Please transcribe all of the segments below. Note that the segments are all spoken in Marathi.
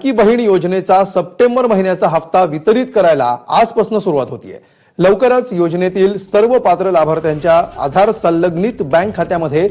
लाडकी बहीण योजनेचा सप्टेंबर महिन्याचा हप्ता वितरित करायला आजपासून सुरुवात होतीये। लवकरच योजनेतील सर्व पात्र लाभार्थ्यांच्या आधार संलग्नित बँक खात्यामध्ये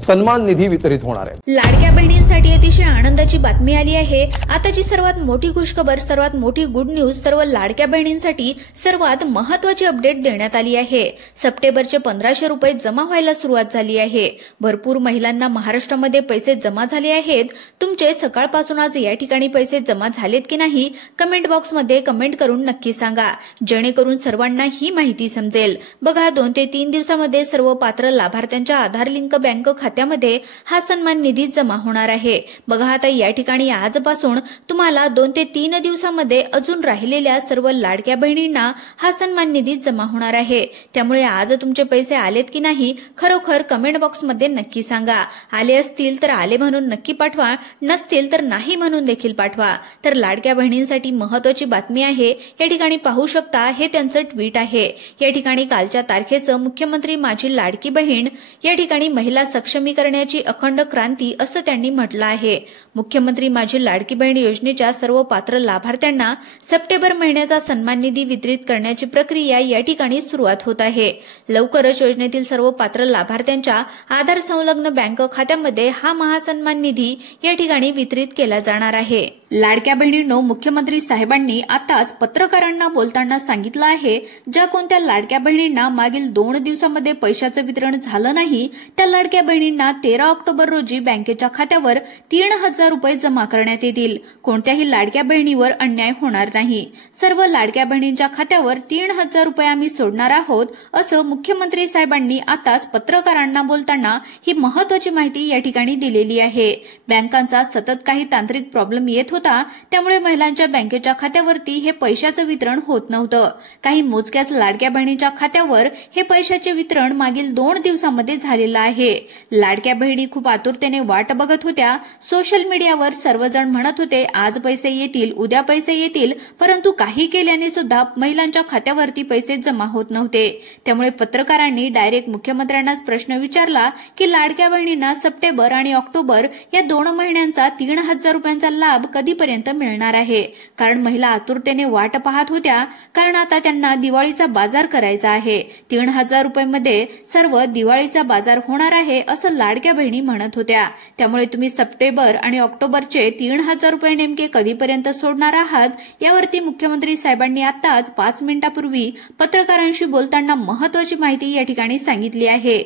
सन्मान निधी वितरित होणार आहे। लाडक्या बहिणींसाठी अतिशय आनंदाची बातमी आली आहे। आताची सर्वात मोठी खुशखबर, सर्वात मोठी गुड न्यूज सर्व लाडक्या बहिणींसाठी सर्वात महत्त्वाची अपडेट देण्यात आली आहे। सप्टेंबरचे 1500 रुपये जमा व्हायला सुरुवात झाली आहे। भरपूर महिलांना महाराष्ट्रामध्ये पैसे जमा झाले आहेत। तुमचे सकाळपासून आज या ठिकाणी पैसे जमा झालेत की नाही कमेंट बॉक्समध्ये कमेंट करून नक्की सांगा, जेणेकरून सर्वांना ही माहिती समजेल। बघा 2 ते 3 दिवसांमध्ये सर्व पात्र लाभार्थ्यांच्या आधार लिंक बँक खात्यामध्ये हा सन्मान निधी जमा होणार आहे। बघा आता या ठिकाणी आजपासून तुम्हाला 2 ते 3 दिवसांमध्ये अजून राहिलेल्या सर्व लाडक्या बहिणींना हा सन्मान निधी जमा होणार आहे। त्यामुळे आज तुमचे पैसे आलेत की नाही खरोखर कमेंट बॉक्समध्ये नक्की सांगा। आले असतील तर आले म्हणून नक्की पाठवा, नसतील तर नाही म्हणून देखील पाठवा। तर लाडक्या बहिणींसाठी महत्त्वाची बातमी आहे। या ठिकाणी पाहू शकता हे त्यांचं ट्विट आहे। या ठिकाणी कालच्या तारखेचं मुख्यमंत्री माझी लाडकी बहीण या ठिकाणी महिला सक्षमीकरणाची अखंड क्रांती असं त्यांनी म्हटलं आहे। मुख्यमंत्री माझी लाडकी बहीण योजनेच्या सर्व पात्र लाभार्थ्यांना सप्टेंबर महिन्याचा सन्मान निधी वितरित करण्याची प्रक्रिया या ठिकाणी सुरुवात होत आहे। लवकरच योजनेतील सर्व पात्र लाभार्थ्यांच्या आधार संलग्न बँक खात्यामध्ये हा महासन्मान निधी या ठिकाणी वितरित केला जाणार आहे। लाडक्या बहिणींनो, मुख्यमंत्री साहेबांनी आताच पत्रकारांना बोलताना सांगितलं आहे, ज्या कोणत्या लाडक्या बहिणींना मागील 2 दिवसांमध्ये पैशाचं वितरण झालं नाही त्या लाडक्या बहिणींना 13 ऑक्टोबर रोजी बँकेच्या खात्यावर 3000 रुपये जमा करण्यात येतील। कोणत्याही लाडक्या बहिणीवर अन्याय होणार नाही। सर्व लाडक्या बहिणींच्या खात्यावर 3000 रुपये आम्ही सोडणार आहोत असं मुख्यमंत्री साहेबांनी आताच पत्रकारांना बोलताना ही महत्त्वाची माहिती या ठिकाणी दिलेली आहे। बँकांचा सतत काही तांत्रिक प्रॉब्लेम येत होता, त्यामुळे महिलांच्या बँकेच्या खात्यावरती हे पैशाचं वितरण होत नव्हतं। काही मोजक्याच लाडक्या बहिणींच्या खात्यावर हे पैशाचे वितरण मागील 2 दिवसांमध्ये झालेलं आहे। लाडक्या बहिणी खूप आतुरतेने वाट बघत होत्या। सोशल मीडियावर सर्वजण म्हणत होते आज पैसे येतील, उद्या पैसे येतील, परंतु काही केल्याने सुद्धा महिलांच्या खात्यावरती पैसे जमा होत नव्हते। त्यामुळे पत्रकारांनी डायरेक्ट मुख्यमंत्र्यांनाच प्रश्न विचारला की लाडक्या बहिणींना सप्टेंबर आणि ऑक्टोबर या 2 महिन्यांचा 3000 रुपयांचा लाभ कधीपर्यंत मिळणार आहे। कारण महिला आतुरतेने वाट पाहत होत्या, कारण आता त्यांना दिवाळीचा बाजार करायचा आहे। 3000 रुपयांमध्ये सर्व दिवाळीचा बाजार होणार आहे असं लाडक्या बहिणी म्हणत होत्या। त्यामुळे तुम्ही सप्टेंबर आणि ऑक्टोबरचे 3000 रुपये नेमके कधीपर्यंत सोडणार आहात यावरती मुख्यमंत्री साहेबांनी आताच 5 मिनिटांपूर्वी पत्रकारांशी बोलताना महत्त्वाची माहिती या ठिकाणी सांगितली आहे।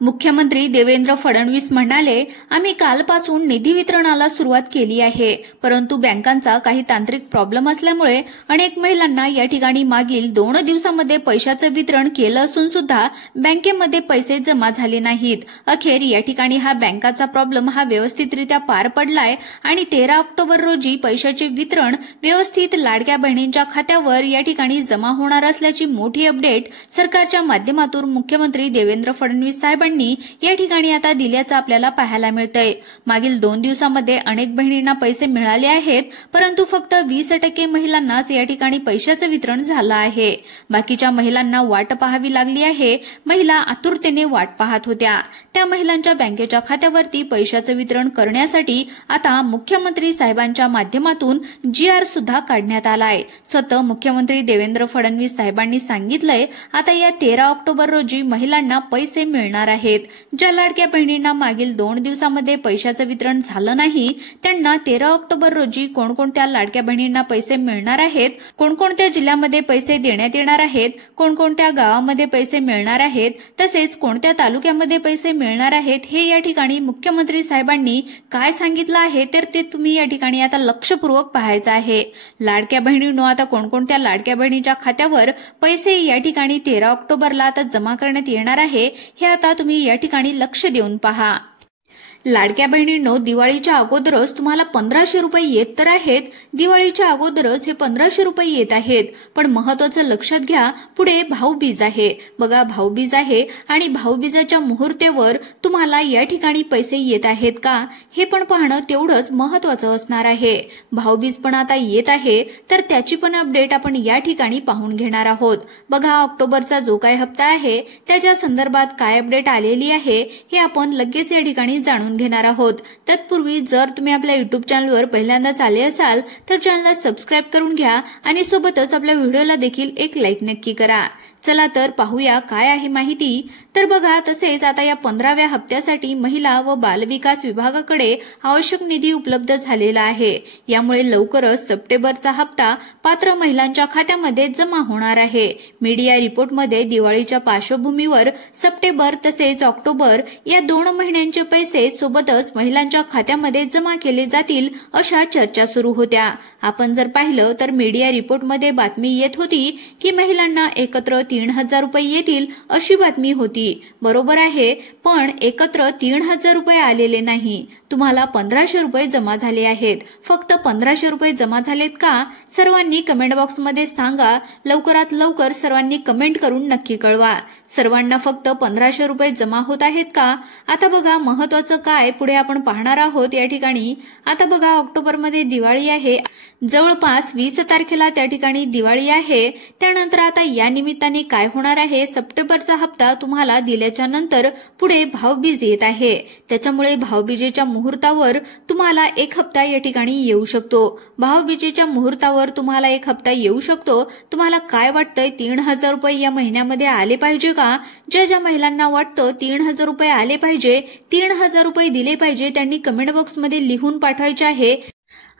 मुख्यमंत्री देवेंद्र फडणवीस म्हणाले, आम्ही कालपासून निधी वितरणाला सुरुवात केली आहे, परंतु बँकांचा काही तांत्रिक प्रॉब्लेम असल्यामुळे अनेक महिलांना या ठिकाणी मागील 2 दिवसांमध्ये पैशाचं वितरण केलं असून सुद्धा बँकेमध्ये पैसे जमा झाले नाहीत। अखेर या ठिकाणी हा बँकाचा प्रॉब्लेम हा व्यवस्थितरित्या पार पडलाय आणि 13 ऑक्टोबर रोजी पैशाचे वितरण व्यवस्थित लाडक्या बहिणींच्या खात्यावर या ठिकाणी जमा होणार असल्याची मोठी अपडेट सरकारच्या माध्यमातून मुख्यमंत्री देवेंद्र फडणवीस साहेब या ठिकाणी आता दिल्याचं आपल्याला पाहायला मिळतंय। मागील 2 दिवसांमध्ये अनेक बहिणींना पैसे मिळाले आहेत, परंतु फक्त 20% महिलांनाच या ठिकाणी पैशाचं वितरण झालं आहे। बाकीच्या महिलांना वाट पाहावी लागली आहे। महिला आतुरतेने वाट पाहत होत्या। त्या महिलांच्या बँकेच्या खात्यावरती पैशाचं वितरण करण्यासाठी आता मुख्यमंत्री साहेबांच्या माध्यमातून GR सुद्धा काढण्यात आलाय। स्वतः मुख्यमंत्री देवेंद्र फडणवीस साहेबांनी सांगितलंय, आता या 13 ऑक्टोबर रोजी महिलांना पैसे मिळणार आहेत। ज्या लाडक्या बहिणींना मागील 2 दिवसांमध्ये पैशाचं वितरण झालं नाही त्यांना 13 ऑक्टोबर रोजी कोणकोणत्या लाडक्या बहिणींना पैसे मिळणार आहेत, कोणकोणत्या जिल्ह्यामध्ये पैसे देण्यात येणार आहेत, कोणकोणत्या गावामध्ये पैसे मिळणार आहेत, तसेच कोणत्या तालुक्यामध्ये पैसे मिळणार आहेत, हे या ठिकाणी मुख्यमंत्री साहेबांनी काय सांगितलं आहे तर ते तुम्ही या ठिकाणी आता लक्षपूर्वक पाहायचं आहे। लाडक्या बहिणींनो, आता कोणकोणत्या लाडक्या बहिणीच्या खात्यावर पैसे या ठिकाणी 13 ऑक्टोबरला आता जमा करण्यात येणार आहे हे आता तुम्ही या ठिकाणी लक्ष देऊन पहा। लाडक्या बहिणींनो, दिवाळीच्या अगोदरच तुम्हाला 1500 रुपये येत तर आहेत, दिवाळीच्या अगोदरच हे 1500 रुपये येत आहेत, पण महत्त्वाचं लक्षात घ्या, पुढे भाऊबीज आहे। बघा भाऊबीज आहे आणि भाऊबीजाच्या मुहूर्तेवर तुम्हाला या ठिकाणी पैसे येत आहेत का हे पण पाहणं तेवढंच महत्त्वाचं असणार आहे। भाऊबीज पण आता येत आहे तर त्याची पण अपडेट आपण या ठिकाणी पाहून घेणार आहोत। बघा ऑक्टोबरचा जो काय हप्ता आहे त्याच्या संदर्भात काय अपडेट आलेली आहे हे आपण लगेच या ठिकाणी जाणून जाणून घेणार आहोत. तत्पूर्वी जर तुम्ही आपल्या युट्यूब चॅनलवर पहिल्यांदाच आले असाल तर चॅनलला सबस्क्राईब करून घ्या आणि सोबतच आपल्या व्हिडिओला देखील एक लाईक नक्की करा. चला तर पाहूया काय आहे माहिती. तर बघा, तसेच आता या 15व्या हप्त्यासाठी महिला व बालविकास विभागाकडे आवश्यक निधी उपलब्ध झालेला आहे. यामुळे लवकरच सप्टेंबरचा हप्ता पात्र महिलांच्या खात्यामध्ये जमा होणार आहे. मीडिया रिपोर्टमध्ये दिवाळीच्या पार्श्वभूमीवर सप्टेंबर तसेच ऑक्टोबर या 2 महिन्यांचे पैसे सोबतच महिलांच्या खात्यामध्ये जमा केले जातील अशा चर्चा सुरू होत्या. आपण जर पाहिलं तर मीडिया रिपोर्टमध्ये बातमी येत होती की महिलांना एकत्र 3,000 रुपये येतील अशी बातमी होती. बरोबर आहे, पण एकत्र 3,000 रुपये आलेले नाही. तुम्हाला 1,500 रुपये जमा झाले आहेत. फक्त 1,500 रुपये जमा झालेत का? सर्वांनी कमेंट बॉक्समध्ये सांगा. लवकरात लवकर सर्वांनी कमेंट करून नक्की कळवा. सर्वांना फक्त 1,500 रुपये जमा होत आहेत का? आता बघा, महत्वाचं काय पुढे आपण पाहणार आहोत या ठिकाणी. आता बघा, ऑक्टोबरमध्ये दिवाळी आहे. जवळपास 20 तारखेला त्या ठिकाणी दिवाळी आहे. त्यानंतर आता या निमित्ताने काय होणार आहे, सप्टेंबरचा हप्ता तुम्हाला दिल्याच्या नंतर पुढे भाऊबीज येत आहे. त्याच्यामुळे भाऊबीजेच्या मुहूर्तावर तुम्हाला एक हप्ता या ठिकाणी येऊ शकतो. भाऊबीजेच्या मुहूर्तावर तुम्हाला एक हप्ता येऊ शकतो. तुम्हाला काय वाटतंय, 3,000 रुपये या महिन्यामध्ये आले पाहिजे का? ज्या महिलांना वाटतं 3,000 रुपये आले पाहिजे, 3,000 रुपये दिले पाहिजे, त्यांनी कमेंट बॉक्समध्ये लिहून पाठवायचे आहे.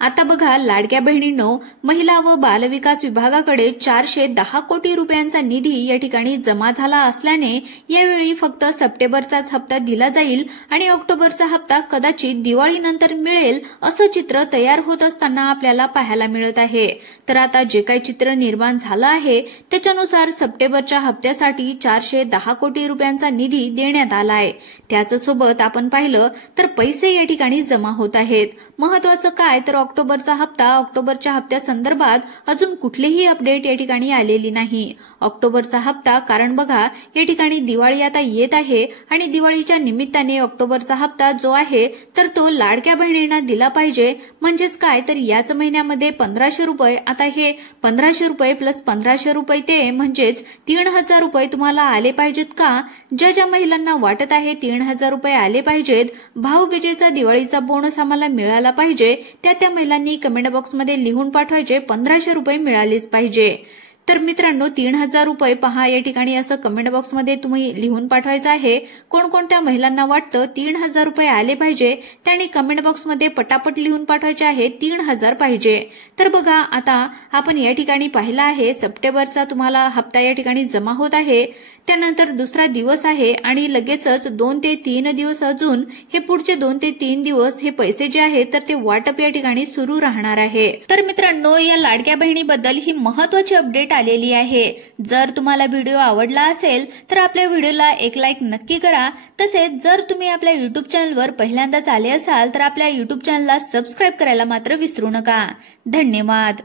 आता बघा, लाडक्या बहिणींनो, महिला व बालविकास विभागाकडे 410 कोटी रुपयांचा निधी या ठिकाणी जमा झाला असल्याने यावेळी फक्त सप्टेंबरचाच हप्ता दिला जाईल आणि ऑक्टोबरचा हप्ता कदाचित दिवाळीनंतर मिळेल असं चित्र तयार होत असताना आपल्याला पाहायला मिळत आहे. तर आता जे काही चित्र निर्माण झालं आहे त्याच्यानुसार सप्टेंबरच्या हप्त्यासाठी 410 कोटी रुपयांचा निधी देण्यात आला आहे. त्याचसोबत आपण पाहिलं तर पैसे या ठिकाणी जमा होत आहेत. महत्वाचं काय तर ऑक्टोबरचा हप्ता, ऑक्टोबरच्या हप्त्यासंदर्भात अजून कुठलीही अपडेट या ठिकाणी आलेली नाही. ऑक्टोबरचा हप्ता, कारण बघा या ठिकाणी दिवाळी आता येत आहे आणि दिवाळीच्या निमित्ताने ऑक्टोबरचा हप्ता जो आहे तर तो लाडक्या बहिणींना दिला पाहिजे. म्हणजेच काय तर याच महिन्यामध्ये 1,500 रुपये, आता हे 1,500 रुपये प्लस 1,500 रुपये ते म्हणजेच 3,000 रुपये तुम्हाला आले पाहिजेत का? ज्या महिलांना वाटत आहे 3,000 रुपये आले पाहिजेत, भाऊबीजेचा दिवाळीचा बोनस आम्हाला मिळाला पाहिजे, त्या महिलांनी कमेंट बॉक्समध्ये लिहून पाठवायचे 1,500 रुपये मिळालेच पाहिजे. तर मित्रांनो, 3,000 रुपये पहा या ठिकाणी असं कमेंट बॉक्समध्ये तुम्ही लिहून पाठवायचं आहे. कोणकोणत्या महिलांना वाटतं 3,000 रुपये आले पाहिजे त्यांनी कमेंट बॉक्समध्ये पटापट लिहून पाठवायचे आहे 3,000 पाहिजे. तर बघा, आता आपण या ठिकाणी पाहिलं आहे सप्टेंबरचा तुम्हाला हप्ता या ठिकाणी जमा होत आहे. त्यानंतर दुसरा दिवस आहे आणि लगेचच 2 ते 3 दिवस अजून हे पुढचे 2 ते 3 दिवस हे पैसे जे आहेत तर ते वाटप या ठिकाणी सुरू राहणार आहे. तर मित्रांनो, या लाडक्या बहिणीबद्दल ही महत्वाची अपडेट आलेली आहे. जर तुम्हाला व्हिडिओ आवडला असेल तर आपल्या व्हिडिओला एक लाईक नक्की करा. तसेच जर तुम्ही आपल्या युट्यूब चॅनलवर पहिल्यांदाच आले असाल तर आपल्या युट्यूब चॅनलला सबस्क्राईब करायला मात्र विसरू नका. धन्यवाद.